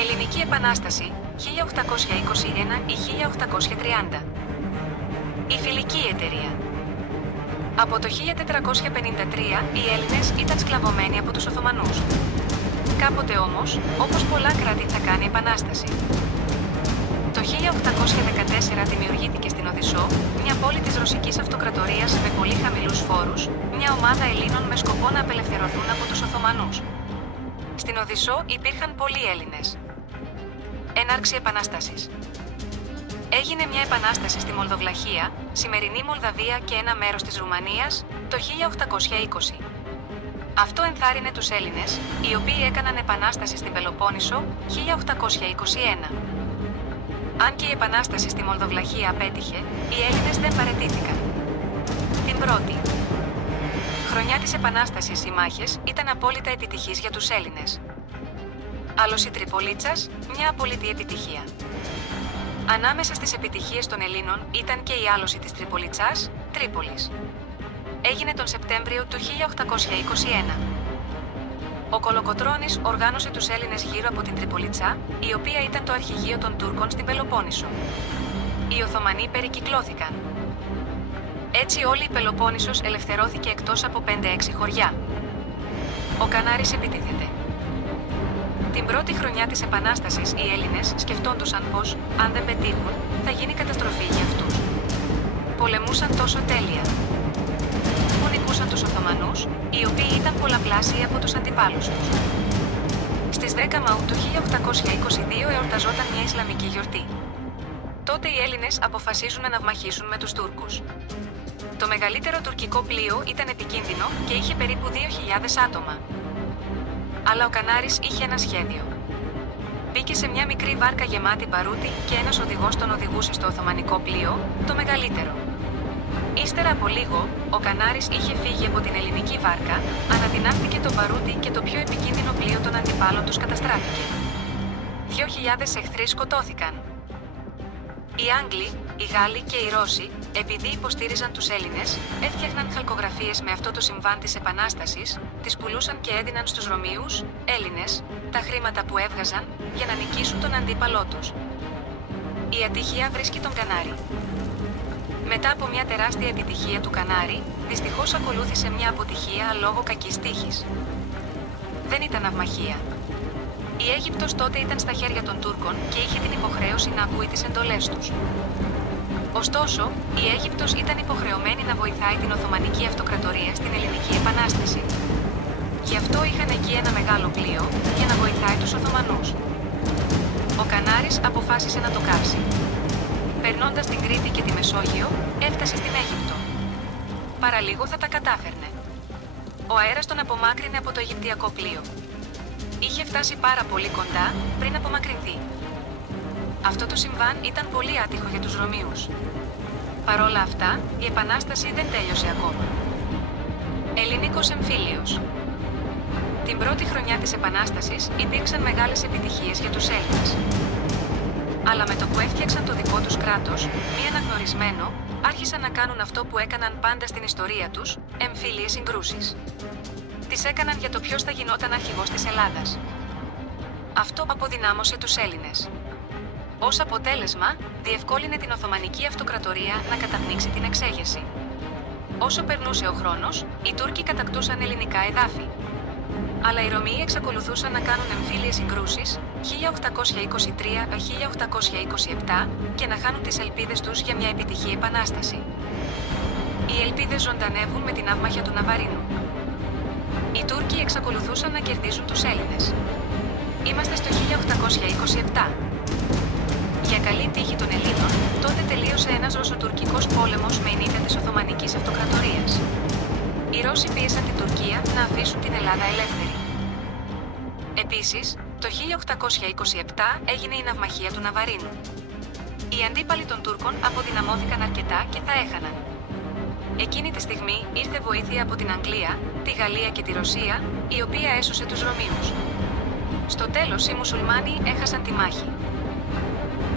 Ελληνική Επανάσταση 1821 ή 1830. Η Φιλική Εταιρεία. Από το 1453 οι Έλληνες ήταν σκλαβωμένοι από τους Οθωμανούς. Κάποτε όμως, όπως πολλά κράτη, θα κάνει επανάσταση. Το 1814 δημιουργήθηκε στην Οδυσσό, μια πόλη της Ρωσικής Αυτοκρατορίας με πολύ χαμηλούς φόρους, μια ομάδα Ελλήνων με σκοπό να απελευθερωθούν από τους Οθωμανούς. Στην Οδυσσό υπήρχαν πολλοί Έλληνες. Έναρξη επανάστασης. Έγινε μια επανάσταση στη Μολδοβλαχία, σημερινή Μολδαβία και ένα μέρος της Ρουμανίας, το 1820. Αυτό ενθάρρυνε τους Έλληνες, οι οποίοι έκαναν επανάσταση στην Πελοπόννησο, 1821. Αν και η επανάσταση στη Μολδοβλαχία απέτυχε, οι Έλληνες δεν παραιτήθηκαν. Την πρώτη χρονιά της επανάστασης οι μάχες ήταν απόλυτα επιτυχής για τους Έλληνες. Άλωση Τριπολίτσας, μια απόλυτη επιτυχία. Ανάμεσα στις επιτυχίες των Ελλήνων ήταν και η άλωση της Τριπολιτσάς, Τρίπολης. Έγινε τον Σεπτέμβριο του 1821. Ο Κολοκοτρώνης οργάνωσε τους Έλληνες γύρω από την Τριπολιτσά, η οποία ήταν το αρχηγείο των Τούρκων στην Πελοπόννησο. Οι Οθωμανοί περικυκλώθηκαν. Έτσι όλη η Πελοπόννησος ελευθερώθηκε εκτός από 5-6 χωριά. Ο Κανάρης επιτίθεται. Την πρώτη χρονιά της Επανάστασης οι Έλληνες σκεφτόντουσαν πως, αν δεν πετύχουν, θα γίνει καταστροφή για αυτούς. Πολεμούσαν τόσο τέλεια. Που νικούσαν τους Οθωμανούς, οι οποίοι ήταν πολλαπλάσιοι από τους αντιπάλους τους. Στις 10 Μαου του 1822 εορταζόταν μια Ισλαμική γιορτή. Τότε οι Έλληνες αποφασίζουν να ναυμαχίσουν με τους Τούρκους. Το μεγαλύτερο τουρκικό πλοίο ήταν επικίνδυνο και είχε περίπου 2.000 άτομα. Αλλά ο Κανάρης είχε ένα σχέδιο. Μπήκε σε μια μικρή βάρκα γεμάτη μπαρούτι και ένας οδηγός τον οδηγούσε στο Οθωμανικό πλοίο, το μεγαλύτερο. Ύστερα από λίγο, ο Κανάρης είχε φύγει από την ελληνική βάρκα, αναδυνάχθηκε το μπαρούτι και το πιο επικίνδυνο πλοίο των αντιπάλων τους καταστράφηκε. 2.000 εχθροί σκοτώθηκαν. Οι Άγγλοι, οι Γάλλοι και οι Ρώσοι, επειδή υποστήριζαν τους Έλληνες, έφτιαχναν χαλκογραφίες με αυτό το συμβάν της Επανάστασης, τις πουλούσαν και έδιναν στους Ρωμίους, Έλληνες, τα χρήματα που έβγαζαν, για να νικήσουν τον αντίπαλό τους. Η ατυχία βρίσκει τον Κανάρη. Μετά από μια τεράστια επιτυχία του Κανάρη, δυστυχώς ακολούθησε μια αποτυχία λόγω κακής τύχης. Δεν ήταν ναυμαχία. Η Αίγυπτος τότε ήταν στα χέρια των Τούρκων και είχε την υποχρέωση να ακούει τις εντολές τους. Ωστόσο, η Αίγυπτος ήταν υποχρεωμένη να βοηθάει την Οθωμανική Αυτοκρατορία στην Ελληνική Επανάσταση. Γι' αυτό είχαν εκεί ένα μεγάλο πλοίο, για να βοηθάει τους Οθωμανούς. Ο Κανάρης αποφάσισε να το κάψει. Περνώντας την Κρήτη και τη Μεσόγειο, έφτασε στην Αίγυπτο. Παραλίγο θα τα κατάφερνε. Ο αέρας τον απομάκρυνε από το Αιγυπτιακό πλοίο. Είχε φτάσει πάρα πολύ κοντά, πριν απομακρυνθεί. Αυτό το συμβάν ήταν πολύ άτυχο για τους Ρωμίους. Παρόλα αυτά, η Επανάσταση δεν τέλειωσε ακόμα. Ελληνικός εμφύλιος. Την πρώτη χρονιά της Επανάστασης υπήρξαν μεγάλες επιτυχίες για τους Έλληνες. Αλλά με το που έφτιαξαν το δικό τους κράτος, μη αναγνωρισμένο, άρχισαν να κάνουν αυτό που έκαναν πάντα στην ιστορία τους, εμφύλιες συγκρούσεις. Τις έκαναν για το ποιος θα γινόταν αρχηγός της Ελλάδας. Αυτό αποδυνάμωσε τους Έλληνες. Ως αποτέλεσμα, διευκόλυνε την Οθωμανική Αυτοκρατορία να καταπνίξει την εξέγερση. Όσο περνούσε ο χρόνος, οι Τούρκοι κατακτούσαν ελληνικά εδάφη. Αλλά οι Ρωμαίοι εξακολουθούσαν να κάνουν εμφύλιες συγκρούσεις 1823-1827 και να χάνουν τις ελπίδες τους για μια επιτυχή επανάσταση. Οι ελπίδες ζωντανεύουν με την ναύμαχια του Ναβαρίνου. Οι Τούρκοι εξακολουθούσαν να κερδίζουν τους Έλληνες. Είμαστε στο 1827. Για καλή τύχη των Ελλήνων, τότε τελείωσε ένας Ρωσοτουρκικός πόλεμος με ηνίτια της Οθωμανικής Αυτοκρατορίας. Οι Ρώσοι πίεσαν την Τουρκία να αφήσουν την Ελλάδα ελεύθερη. Επίσης, το 1827 έγινε η ναυμαχία του Ναβαρίνου. Οι αντίπαλοι των Τούρκων αποδυναμώθηκαν αρκετά και θα έχαναν. Εκείνη τη στιγμή ήρθε βοήθεια από την Αγγλία, τη Γαλλία και τη Ρωσία, η οποία έσωσε τους Ρωμίους. Στο τέλος οι Μουσουλμάνοι έχασαν τη μάχη.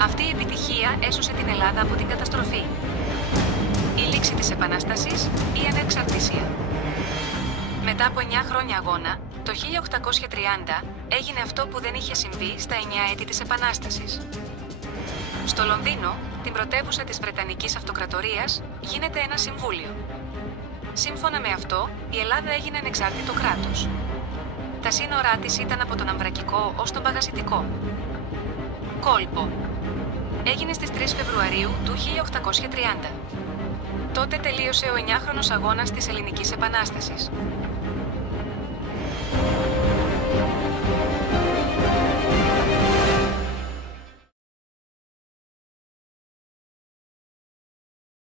Αυτή η επιτυχία έσωσε την Ελλάδα από την καταστροφή. Η λήξη της Επανάστασης, η ανεξαρτησία. Μετά από 9 χρόνια αγώνα, Το 1830 έγινε αυτό που δεν είχε συμβεί στα 9 έτη της Επανάστασης. Στο Λονδίνο, την πρωτεύουσα της Βρετανικής Αυτοκρατορίας, γίνεται ένα συμβούλιο. Σύμφωνα με αυτό, η Ελλάδα έγινε ανεξάρτητο κράτος. Τα σύνορά της ήταν από τον Αμβρακικό ως τον Παγασιτικό. Κόλπο. Έγινε στις 3 Φεβρουαρίου του 1830. Τότε τελείωσε ο 9χρονος αγώνας της Ελληνικής Επανάστασης.